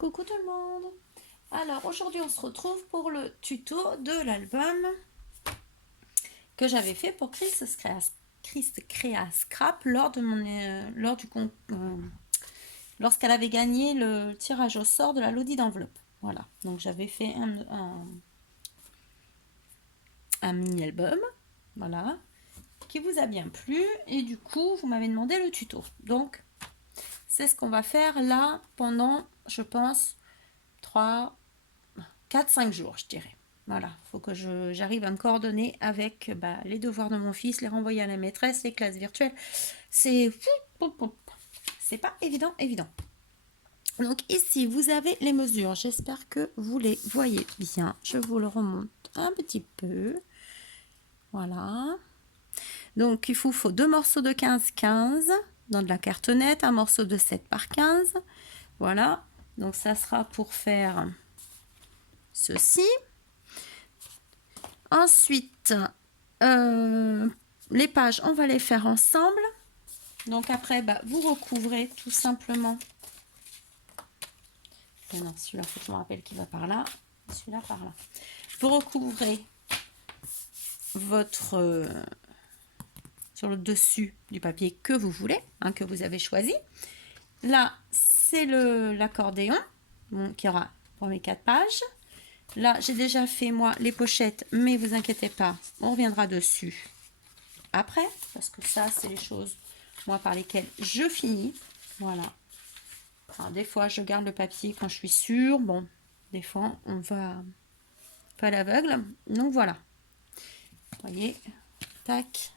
Coucou tout le monde. Alors aujourd'hui on se retrouve pour le tuto de l'album que j'avais fait pour Chris Crea Scrap lors de lorsqu'elle avait gagné le tirage au sort de la Lodi d'enveloppe. Voilà, donc j'avais fait un mini album, voilà, qui vous a bien plu et du coup vous m'avez demandé le tuto. Donc c'est ce qu'on va faire là pendant, je pense, 4-5 jours, je dirais. Voilà, il faut que j'arrive à me coordonner avec les devoirs de mon fils, les renvoyer à la maîtresse, les classes virtuelles. C'est pas évident. Donc ici, vous avez les mesures. J'espère que vous les voyez bien. Je vous le remonte un petit peu. Voilà. Donc il vous faut 2 morceaux de 15-15 dans de la cartonnette, un morceau de 7 par 15. Voilà. Donc ça sera pour faire ceci. Ensuite, les pages, on va les faire ensemble. Donc après, vous recouvrez tout simplement. Non, celui-là, faut que je me rappelle qu'il va par là. Celui-là par là. Vous recouvrez votre sur le dessus du papier que vous voulez, que vous avez choisi. Là, c'est l'accordéon qui aura pour mes 4 pages. Là, j'ai déjà fait moi les pochettes, mais vous inquiétez pas, on reviendra dessus après, parce que ça, c'est les choses, moi, par lesquelles je finis. Voilà. Alors, des fois, je garde le papier quand je suis sûre. Bon, des fois, on va un peu à l'aveugle. Donc, voilà. Vous voyez, tac.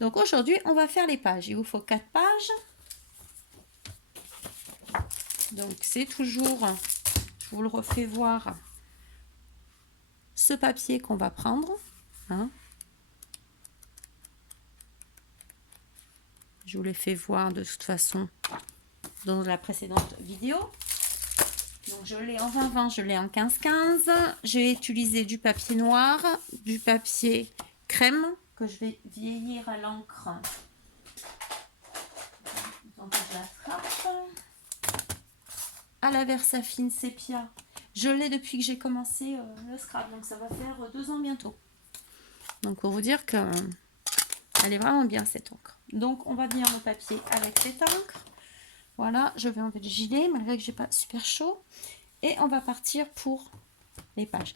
Donc, aujourd'hui, on va faire les pages. Il vous faut 4 pages. Donc, c'est toujours, je vous le refais voir, ce papier qu'on va prendre. Je vous l'ai fait voir de toute façon dans la précédente vidéo. Donc je l'ai en 20-20, je l'ai en 15-15. J'ai utilisé du papier noir, du papier crème que je vais vieillir à l'encre. Donc je l'attrape. À la Versafine sépia. Je l'ai depuis que j'ai commencé le scrap, donc ça va faire 2 ans bientôt. Donc pour vous dire que elle est vraiment bien cette encre. Donc on va venir au papier avec cette encre. Voilà, je vais enlever le gilet malgré que j'ai pas super chaud. Et on va partir pour les pages.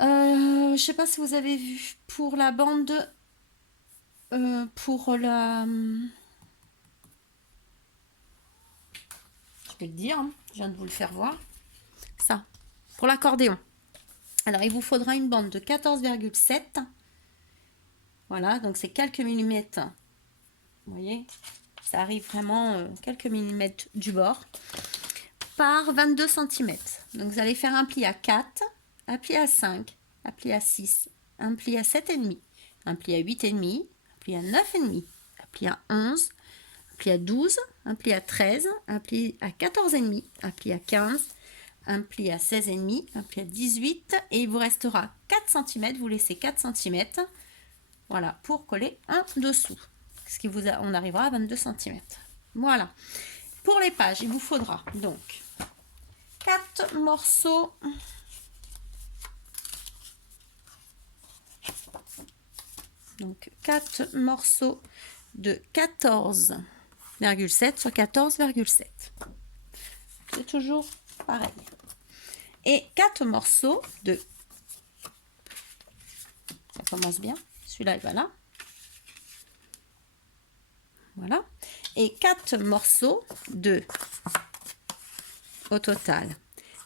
Je sais pas si vous avez vu pour la bande, pour la... Je vais le dire, je viens de vous le faire voir. Ça, pour l'accordéon. Alors, il vous faudra une bande de 14,7. Voilà, donc c'est quelques millimètres. Vous voyez, ça arrive vraiment quelques millimètres du bord. Par 22 cm. Donc vous allez faire un pli à 4, un pli à 5, un pli à 6, un pli à 7,5, un pli à 8,5, un pli à 9,5, un pli à 11, un pli à 12, un pli à 13, un pli à 14,5, un pli à 15, un pli à 16,5, un pli à 18 et il vous restera 4 cm, vous laissez 4 cm, voilà, pour coller en dessous. Ce qui on arrivera à 22 cm. Voilà. Pour les pages, il vous faudra donc 4 morceaux donc 4 morceaux de 14,7 sur 14,7. C'est toujours pareil. Et 4 morceaux de... Ça commence bien. Celui-là, il va là. Voilà. Et 4 morceaux de... Au total,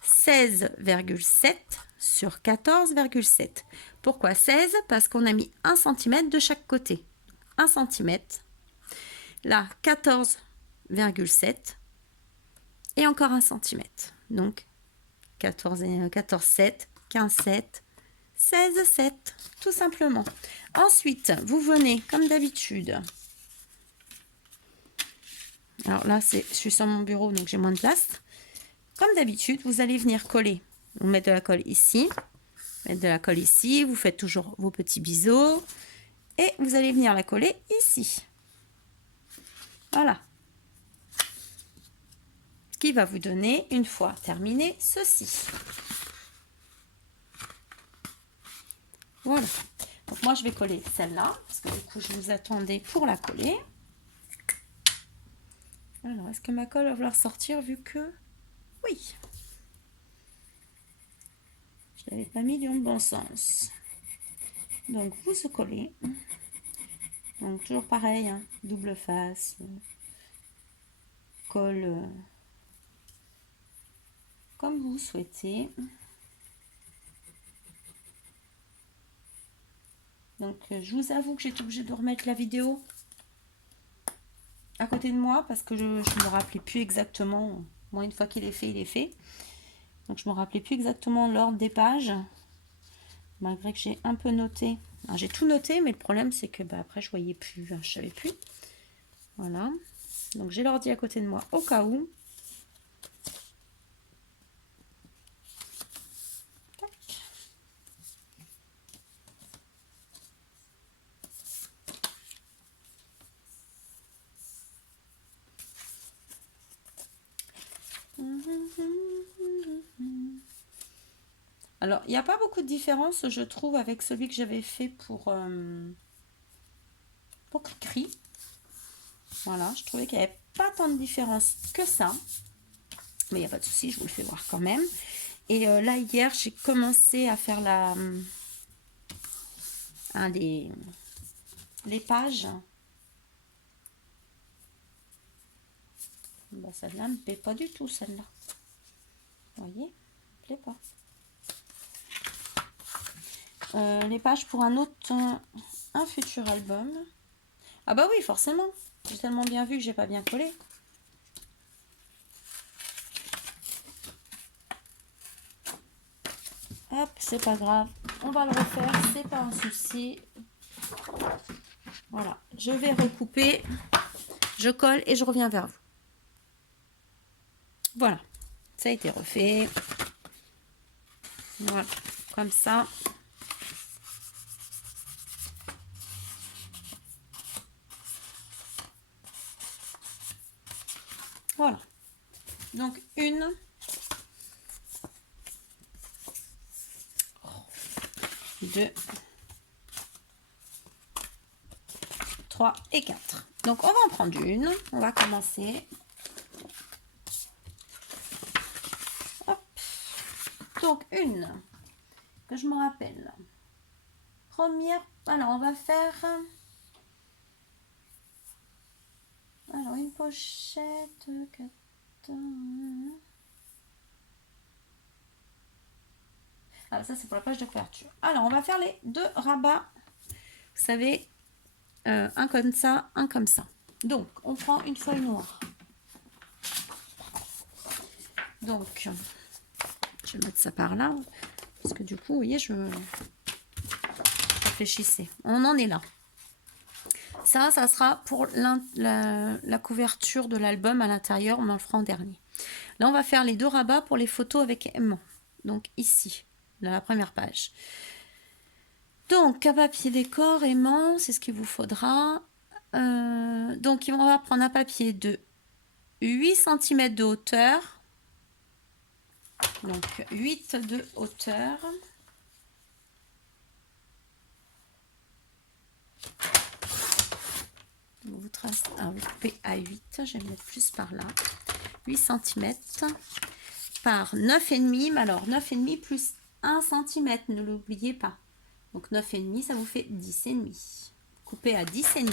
16,7 sur 14,7. Pourquoi 16? Parce qu'on a mis 1 cm de chaque côté. 1 cm. Là, 14,7. Et encore 1 cm. Donc, 14,7, 15,7, 16,7. Tout simplement. Ensuite, vous venez, comme d'habitude. Alors là, je suis sur mon bureau, donc j'ai moins de place. Comme d'habitude, vous allez venir coller. Vous mettez de la colle ici. Mettre de la colle ici. Vous faites toujours vos petits biseaux. Et vous allez venir la coller ici. Voilà. Ce qui va vous donner, une fois terminé, ceci. Voilà. Donc moi, je vais coller celle-là, parce que du coup, je vous attendais pour la coller. Alors, est-ce que ma colle va vouloir sortir vu que... Oui. Je l'avais pas mis dans le bon sens. Donc, vous se collez. Donc, toujours pareil, hein, double face, colle comme vous souhaitez. Donc, je vous avoue que j'étais obligée de remettre la vidéo à côté de moi parce que je ne me rappelais plus exactement. Moi, une fois qu'il est fait, il est fait. Donc, je ne me rappelais plus exactement l'ordre des pages, malgré que j'ai un peu noté. J'ai tout noté, mais le problème, c'est que après, je voyais plus, je ne savais plus. Voilà. Donc, j'ai l'ordi à côté de moi au cas où. Alors, il n'y a pas beaucoup de différence, je trouve, avec celui que j'avais fait pour Cricri. Voilà, je trouvais qu'il n'y avait pas tant de différence que ça. Mais il n'y a pas de souci, je vous le fais voir quand même. Et là, hier, j'ai commencé à faire les pages. Bah, celle-là ne me plaît pas du tout, celle-là. Vous voyez, ne me plaît pas. Les pages pour un futur album. Ah bah oui, forcément. J'ai tellement bien vu que j'ai pas bien collé. Hop, c'est pas grave. On va le refaire, c'est pas un souci. Voilà, je vais recouper. Je colle et je reviens vers vous. Voilà, ça a été refait. Voilà, comme ça. Voilà. Donc, 1, 2, 3 et 4. Donc, on va en prendre une. On va commencer. Hop. Donc, une que je me rappelle. Première. Alors, on va faire... Alors, une pochette. 4... Alors, ça, c'est pour la page de couverture. Alors, on va faire les 2 rabats. Vous savez, un comme ça, un comme ça. Donc, on prend une feuille noire. Donc, je vais mettre ça par là. Parce que du coup, vous voyez, je réfléchissais. On en est là. Ça sera pour la couverture de l'album à l'intérieur. On en le fera en dernier. Là, on va faire les 2 rabats pour les photos avec aimant. Donc, ici, dans la première page. Donc, un papier décor, aimant, c'est ce qu'il vous faudra. Donc, on va prendre un papier de 8 cm de hauteur. Donc, 8 de hauteur. Vous tracez, vous coupez à 8, je vais mettre plus par là. 8 cm par 9,5. Mais alors, 9,5 plus 1 cm, ne l'oubliez pas. Donc, 9,5, ça vous fait 10,5. Coupez à 10,5.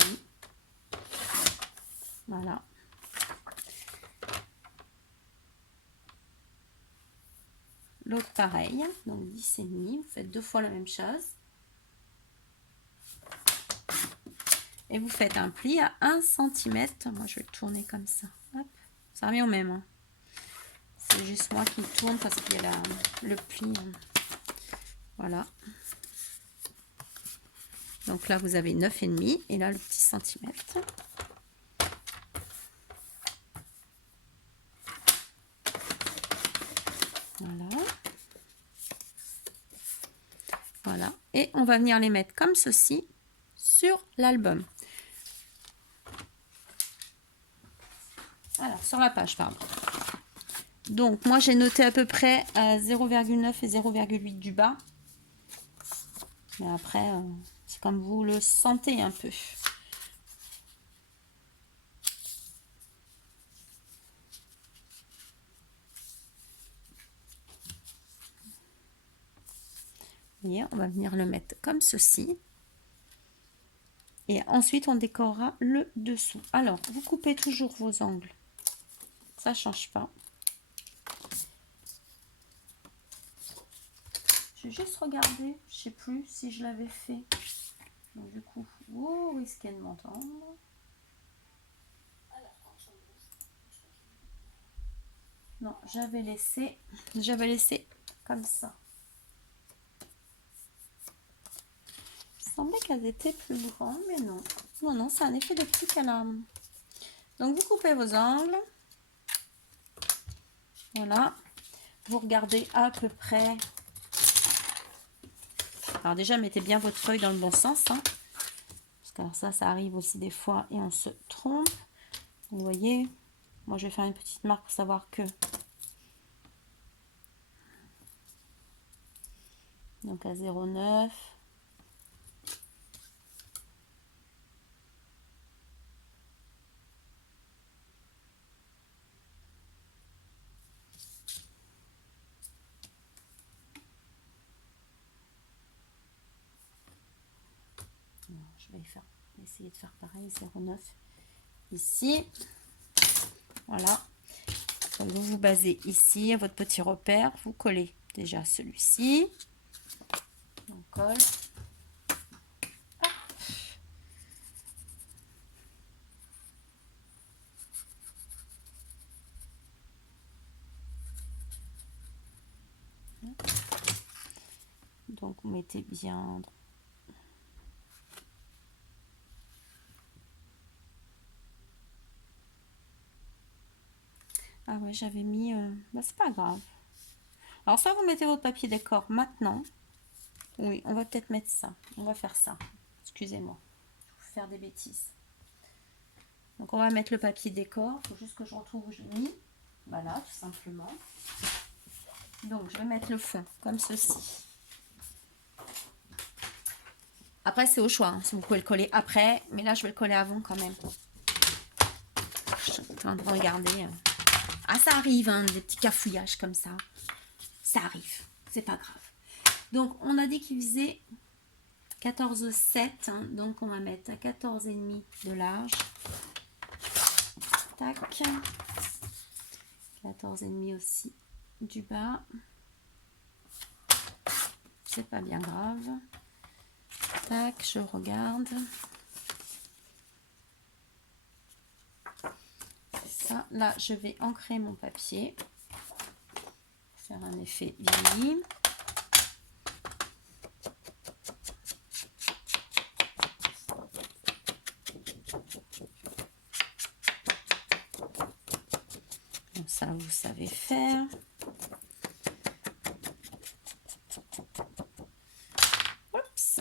Voilà. L'autre pareil, donc 10,5, vous faites 2 fois la même chose. Et vous faites un pli à 1 cm. Moi, je vais le tourner comme ça. Hop. Ça revient au même. Hein. C'est juste moi qui tourne parce qu'il y a le pli. Voilà. Donc là, vous avez 9,5 et là, le petit centimètre. Voilà. Voilà. Et on va venir les mettre comme ceci sur l'album. Alors, sur la page, pardon. Donc, moi, j'ai noté à peu près à 0,9 et 0,8 du bas. Mais après, c'est comme vous le sentez un peu. Vous voyez, on va venir le mettre comme ceci. Et ensuite, on décorera le dessous. Alors, vous coupez toujours vos angles. Ça ne change pas. Je vais juste regarder. Je ne sais plus si je l'avais fait. Donc, du coup, vous risquez de m'entendre. Non, j'avais laissé comme ça. Il semblait qu'elles étaient plus grandes, mais non. Non, non, c'est un effet de petit canard. Donc, vous coupez vos angles. Voilà. Vous regardez à peu près. Alors déjà, mettez bien votre feuille dans le bon sens. Hein, parce que alors ça arrive aussi des fois et on se trompe. Vous voyez, moi je vais faire une petite marque pour savoir que. Donc à 0,9. Je vais essayer de faire pareil, 0,9 ici. Voilà. Donc vous vous basez ici à votre petit repère. Vous collez déjà celui-ci. On colle. Donc vous mettez bien. Ah ouais, j'avais mis. Bah, c'est pas grave. Alors ça, vous mettez votre papier décor maintenant. Oui, on va peut-être mettre ça. On va faire ça. Excusez-moi. Je vais faire des bêtises. Donc on va mettre le papier décor. Il faut juste que je retrouve où je l'ai mis. Voilà, tout simplement. Donc je vais mettre le fond comme ceci. Après, c'est au choix. Hein. Si vous pouvez le coller après. Mais là, je vais le coller avant quand même. Je suis en train de regarder. Ah, ça arrive, hein, des petits cafouillages comme ça. Ça arrive. C'est pas grave. Donc, on a dit qu'il faisait 14,7. Hein, donc, on va mettre à 14,5 de large. Tac. 14,5 aussi du bas. C'est pas bien grave. Tac, je regarde. Ça, là, je vais ancrer mon papier. Faire un effet vieilli. Donc ça, vous savez faire. Oups.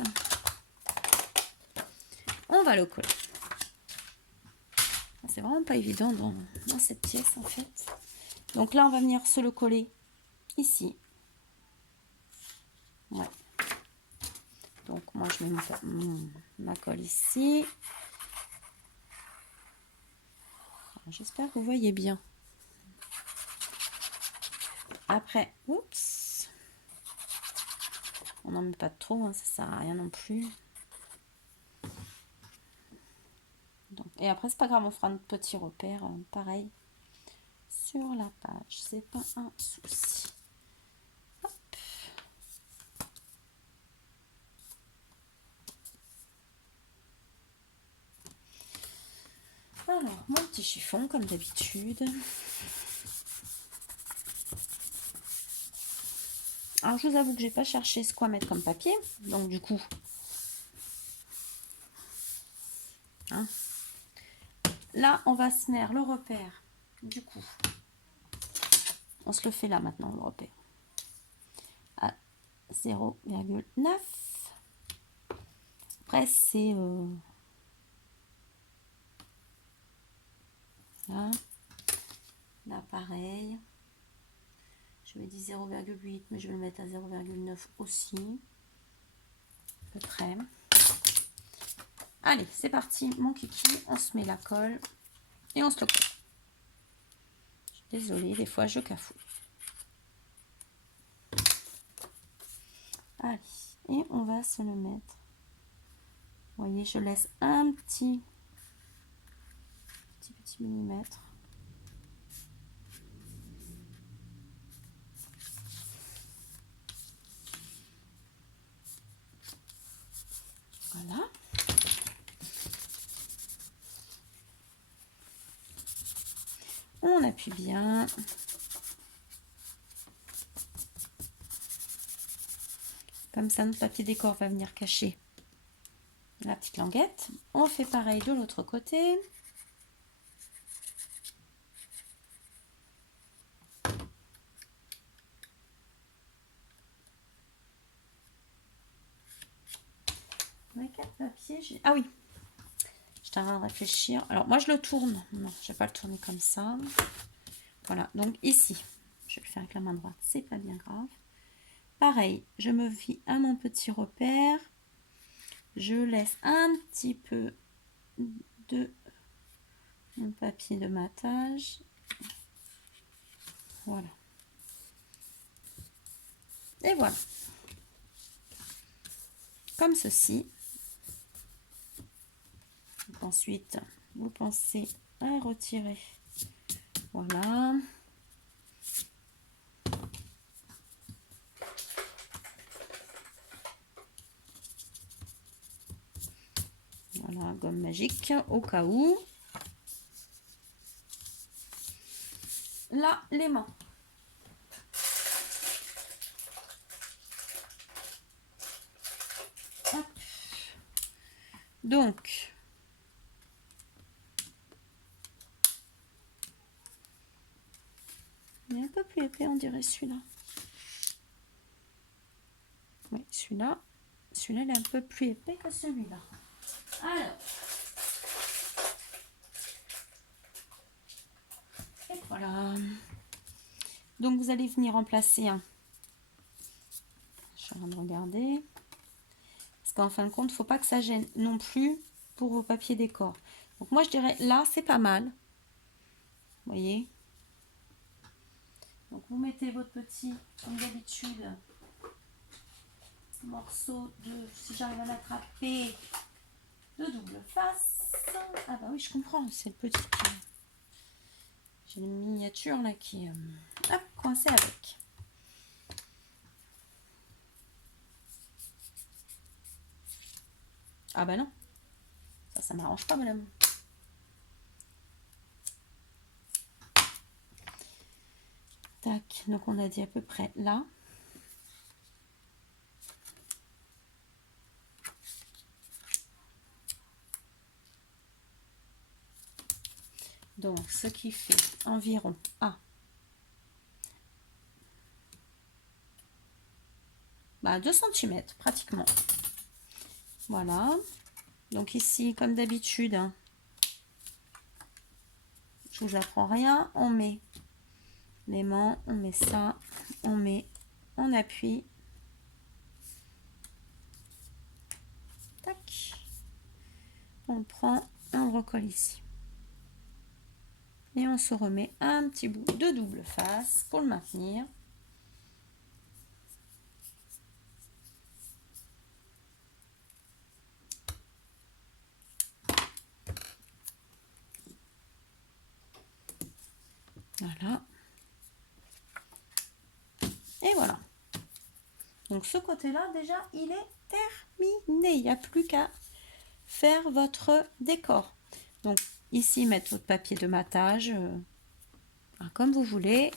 On va le coller. C'est vraiment pas évident dans cette pièce en fait. Donc là, on va venir se le coller ici. Ouais. Donc moi, je mets ma colle ici. J'espère que vous voyez bien. Après, oups. On n'en met pas trop, hein, ça sert à rien non plus. Donc, et après, c'est pas grave, on fera notre petit repère, pareil, sur la page. C'est pas un souci. Hop. Alors, mon petit chiffon, comme d'habitude. Alors, je vous avoue que j'ai pas cherché ce quoi mettre comme papier. Donc, du coup... Hein, là, on va se mettre le repère. Du coup, on se le fait là maintenant, le repère. À 0,9. Après, c'est... là, pareil. J'avais dit 0,8, mais je vais le mettre à 0,9 aussi. À peu près. Allez, c'est parti, mon kiki. On se met la colle et on se le colle. Désolée, des fois je cafouille. Allez, et on va se le mettre. Vous voyez, je laisse un petit millimètre. Voilà. On appuie bien. Comme ça, notre papier décor va venir cacher la petite languette. On fait pareil de l'autre côté. Avec quel papier j'ai... Ah oui, j'étais en train de réfléchir. Alors moi je le tourne. Non, je vais pas le tourner comme ça. Voilà, donc ici, je vais le faire avec la main droite, c'est pas bien grave. Pareil, je me fie à mon petit repère. Je laisse un petit peu de mon papier de matage. Voilà. Et voilà. Comme ceci. Donc ensuite, vous pensez à retirer. Voilà. Voilà, gomme magique au cas où. Là, les mains. Hop. Donc, il est un peu plus épais, on dirait celui-là. Oui, celui-là, il est un peu plus épais que celui-là. Alors, et voilà. Donc, vous allez venir remplacer un. Je suis en train de regarder. Parce qu'en fin de compte, il ne faut pas que ça gêne non plus pour vos papiers décor. Donc, moi, je dirais là, c'est pas mal. Vous voyez? Donc, vous mettez votre petit, comme d'habitude, morceau de, si j'arrive à l'attraper, de double face. Ah bah oui, je comprends, c'est le petit. J'ai une miniature là qui est hop, coincée avec. Ah bah non, ça m'arrange pas, madame. Tac, donc on a dit à peu près là. Donc, ce qui fait environ 2 cm pratiquement. Voilà. Donc ici, comme d'habitude, je vous apprends rien. On met l'aimant, on met ça, on appuie. Tac. On le prend, on le recolle ici. Et on se remet un petit bout de double face pour le maintenir. Voilà. Et voilà. Donc ce côté-là, déjà, il est terminé. Il n'y a plus qu'à faire votre décor. Donc ici, mettre votre papier de matage comme vous voulez.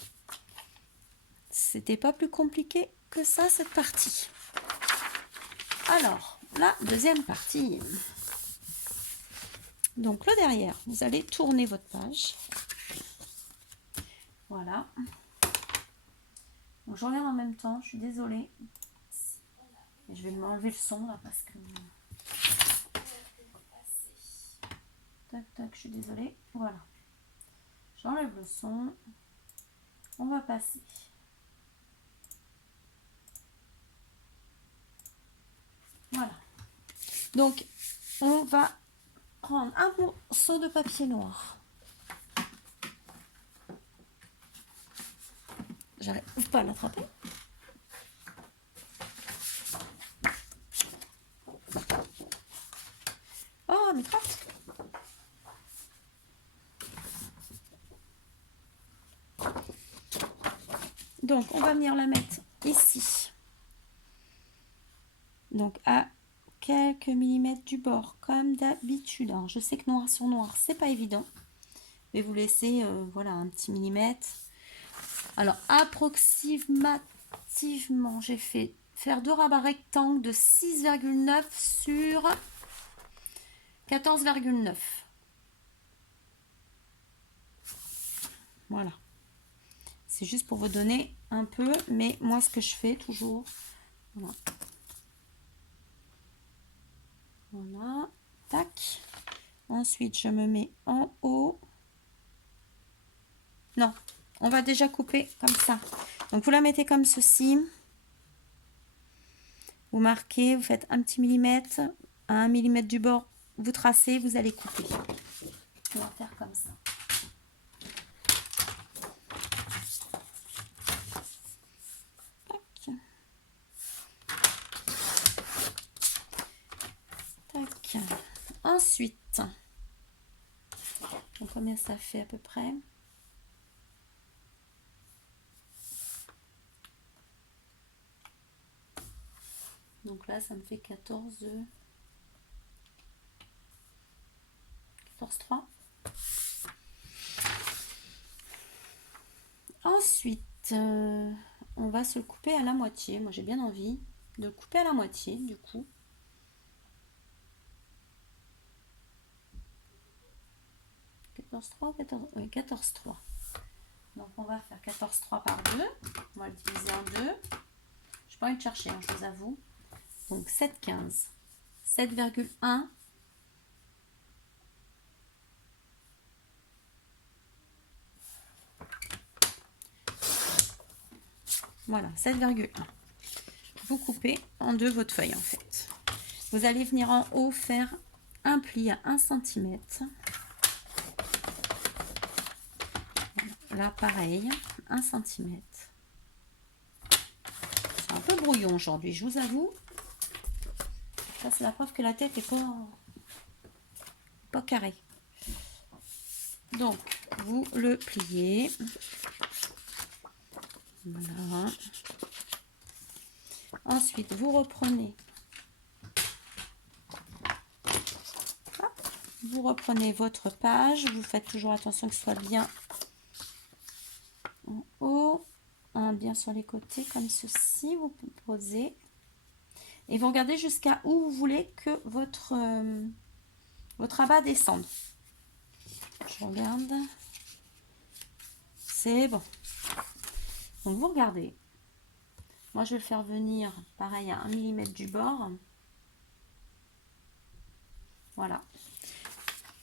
C'était pas plus compliqué que ça, cette partie. Alors, la deuxième partie. Donc le derrière, vous allez tourner votre page. Voilà. Donc je regarde en même temps, je suis désolée. Et je vais m'enlever le son là parce que... Tac, tac, je suis désolée. Voilà. J'enlève le son. On va passer Voilà. Donc, on va prendre un morceau de papier noir. J'arrive pas à l'attraper. Oh, mais crotte. Donc, on va venir la mettre ici. Donc, à quelques millimètres du bord, comme d'habitude. Alors, je sais que noir sur noir, c'est pas évident. Mais vous laissez, voilà, un petit millimètre. Alors, approximativement, j'ai fait faire 2 rabats rectangles de 6,9 sur 14,9. Voilà. C'est juste pour vous donner un peu, mais moi, ce que je fais toujours, voilà. Voilà, tac. Ensuite, je me mets en haut. Non, on va déjà couper comme ça. Donc, vous la mettez comme ceci. Vous marquez, vous faites un petit millimètre, à 1 millimètre du bord, vous tracez, vous allez couper. On va faire comme ça. Tac. Tac. Ensuite, donc combien ça fait à peu près? Donc là, ça me fait 14,3. Ensuite, on va se le couper à la moitié. Moi, j'ai bien envie de le couper à la moitié, du coup. (14,3 ou 14... oui, 14,3. Donc, on va faire 14,3 par 2. On va le diviser en 2. Je n'ai pas envie de chercher, hein, je vous avoue. Donc, 7,15. 7,1. Voilà, 7,1. Vous coupez en deux votre feuille, en fait. Vous allez venir en haut faire un pli à 1 cm. Là, pareil, 1 cm. C'est un peu brouillon aujourd'hui, je vous avoue. Ça, c'est la preuve que la tête n'est pas carrée. Donc, vous le pliez. Voilà. Ensuite, vous reprenez. Vous reprenez votre page. Vous faites toujours attention que ce soit bien en haut, bien sur les côtés, comme ceci. Vous posez. Et vous regardez jusqu'à où vous voulez que votre rabat descende. Je regarde. C'est bon. Donc vous regardez. Moi je vais le faire venir pareil à 1 mm du bord. Voilà.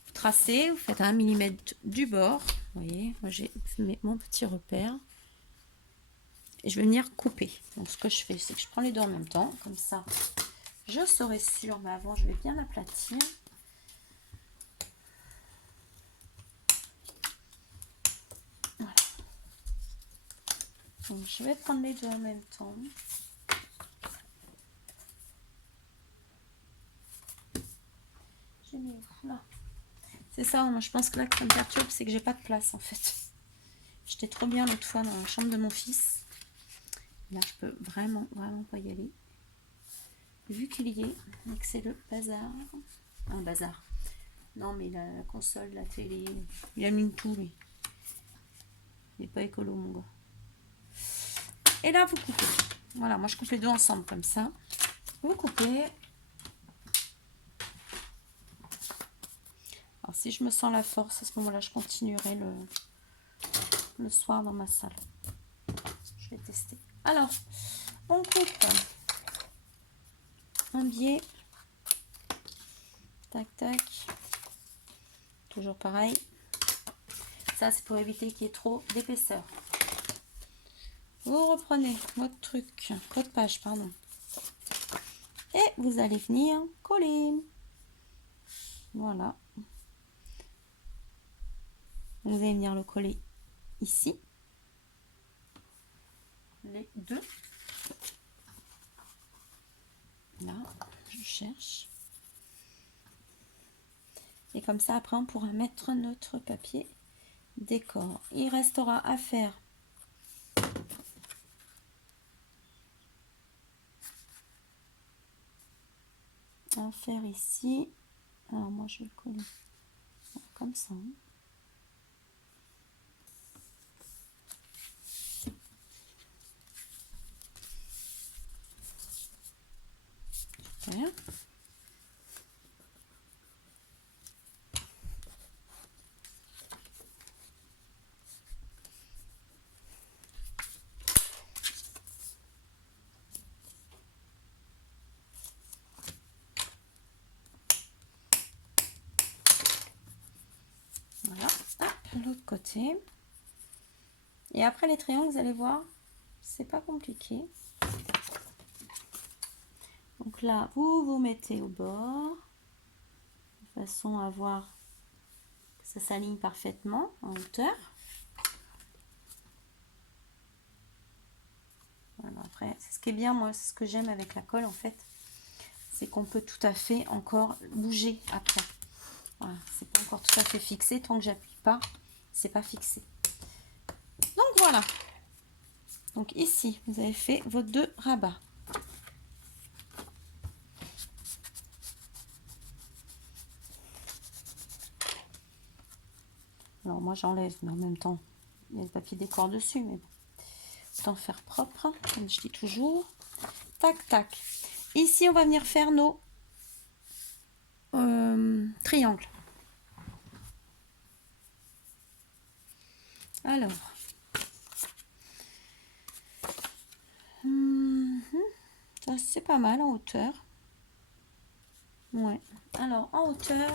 Vous tracez, vous faites à 1 mm du bord. Vous voyez, moi j'ai mon petit repère. Et je vais venir couper. Donc ce que je fais, c'est que je prends les deux en même temps. Comme ça, je serai sûre. Mais avant, je vais bien l'aplatir. Voilà. Donc je vais prendre les deux en même temps. J'ai mis où là? C'est ça, moi je pense que là que ça me perturbe, c'est que j'ai pas de place en fait. J'étais trop bien l'autre fois dans la chambre de mon fils. Là, je peux vraiment pas y aller. Vu qu'il y est, et que c'est le bazar. Un bazar. Non, mais la console, la télé, il allume tout, lui. Il n'est pas écolo, mon gars. Et là, vous coupez. Voilà, moi, je coupe les deux ensemble, comme ça. Vous coupez. Alors, si je me sens la force, à ce moment-là, je continuerai le soir dans ma salle. Je vais tester. Alors, on coupe un biais. Tac, tac. Toujours pareil. Ça, c'est pour éviter qu'il y ait trop d'épaisseur. Vous reprenez votre truc, votre page, pardon. et vous allez venir coller. Voilà. Vous allez venir le coller ici. Les deux. Là, je cherche. Et comme ça, après, on pourra mettre notre papier décor. Il restera à faire ici. Alors moi, je vais le coller comme ça. Super. Voilà, l'autre côté. Et après les triangles, vous allez voir, c'est pas compliqué. Donc là, vous vous mettez au bord, de façon à voir que ça s'aligne parfaitement en hauteur. Voilà, après, c'est ce qui est bien, moi, c'est ce que j'aime avec la colle en fait, c'est qu'on peut tout à fait encore bouger après. Voilà, c'est pas encore tout à fait fixé, tant que j'appuie pas, c'est pas fixé. Donc voilà. Donc ici, vous avez fait vos 2 rabats. Alors moi j'enlève, mais en même temps, il y a le papier décor dessus, mais bon, autant faire propre, comme je dis toujours. Tac, tac. Ici, on va venir faire nos triangles. Alors, ça c'est pas mal en hauteur. Ouais. Alors en hauteur,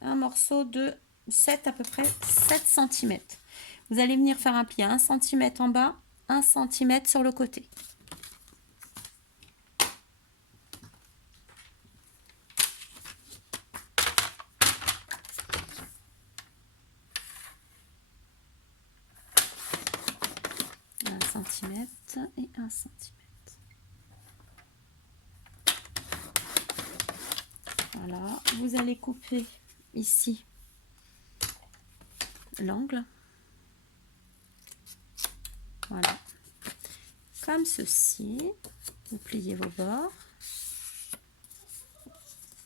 un morceau de 7 à peu près 7 cm. Vous allez venir faire un pli à 1 cm en bas, 1 cm sur le côté. Et 1 cm. Voilà, vous allez couper ici l'angle. Voilà, comme ceci. Vous pliez vos bords.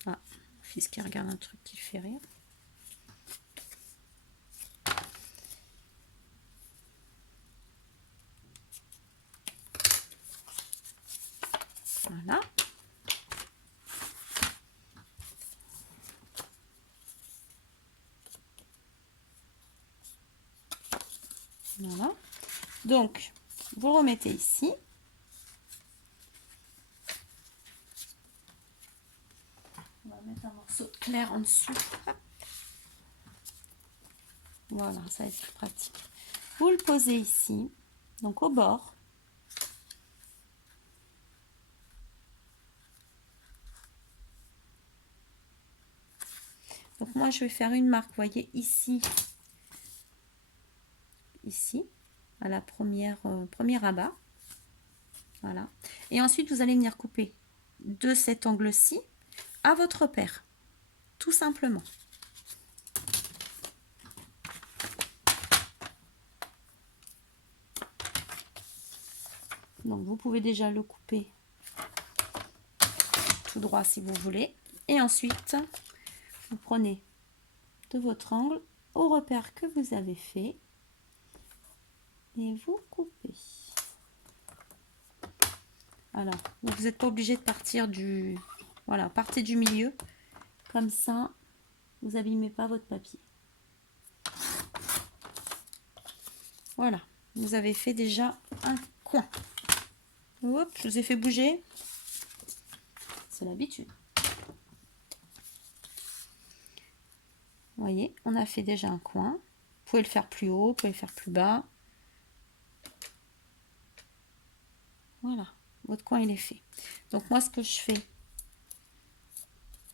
Ah, mon fils qui regarde un truc qui fait rire. Voilà. Voilà. Donc, vous remettez ici. On va mettre un morceau de clair en dessous. Hop. Voilà, ça va être plus pratique. Vous le posez ici, donc au bord. Donc moi, je vais faire une marque, vous voyez, ici, à la premier rabat. Voilà. Et ensuite, vous allez venir couper de cet angle-ci à votre repère, tout simplement. Donc, vous pouvez déjà le couper tout droit si vous voulez. Et ensuite, vous prenez de votre angle au repère que vous avez fait et vous coupez. Alors, vous n'êtes pas obligé de partir du... Voilà, partez du milieu. Comme ça, vous n'abîmez pas votre papier. Voilà, vous avez fait déjà un coin. Hop, je vous ai fait bouger. C'est l'habitude. Vous voyez, on a fait déjà un coin. Vous pouvez le faire plus haut, vous pouvez le faire plus bas. Voilà. votre coin il est fait. Donc moi ce que je fais,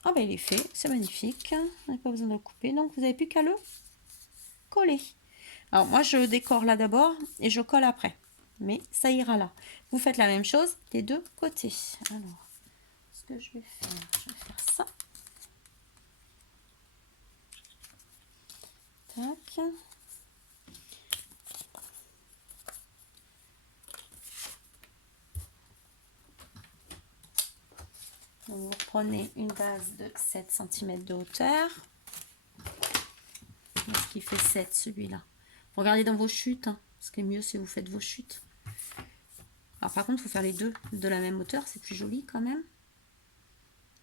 ah ben il est fait, c'est magnifique, on n'a pas besoin de le couper, donc vous n'avez plus qu'à le coller. Alors moi je décore là d'abord et je colle après, mais ça ira là. Vous faites la même chose des deux côtés. Alors ce que je vais faire ça. Tac. Donc vous prenez une base de 7 cm de hauteur. Ce qui fait 7 celui-là. Regardez dans vos chutes. Hein. Ce qui est mieux, c'est vous faites vos chutes. Alors par contre, il faut faire les deux de la même hauteur. C'est plus joli quand même.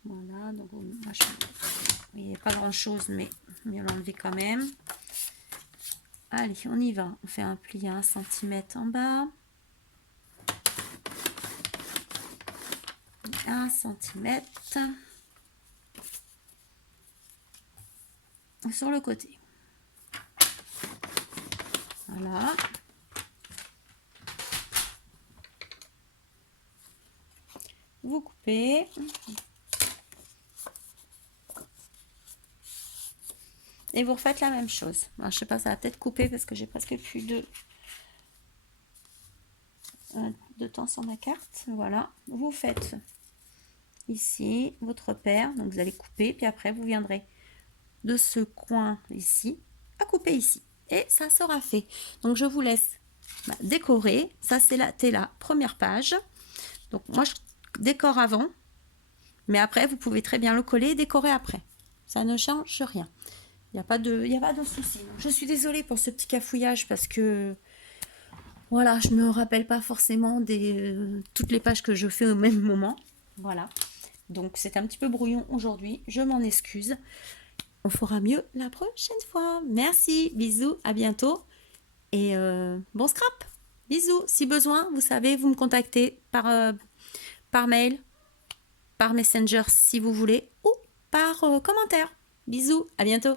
Voilà. Donc moi, il n'y a pas grand-chose, mais mieux l'enlever quand même. Allez, on y va. On fait un pli à 1 cm en bas. 1 cm. Sur le côté. Voilà. Vous coupez. Et vous refaites la même chose. Alors, je sais pas, ça va peut-être couper parce que j'ai presque plus de temps sur ma carte. Voilà. Vous faites ici votre repère. Donc, vous allez couper. Puis après, vous viendrez de ce coin ici à couper ici. Et ça sera fait. Donc, je vous laisse décorer. Ça, c'est la première page. Donc, moi, je décore avant. Mais après, vous pouvez très bien le coller et décorer après. Ça ne change rien. Il n'y a pas de souci. Je suis désolée pour ce petit cafouillage parce que voilà, je ne me rappelle pas forcément toutes les pages que je fais au même moment. Voilà. Donc c'est un petit peu brouillon aujourd'hui. Je m'en excuse. On fera mieux la prochaine fois. Merci. Bisous. À bientôt. Et bon scrap. Bisous. Si besoin, vous savez, vous me contactez par mail, par Messenger si vous voulez ou par commentaire. Bisous. À bientôt.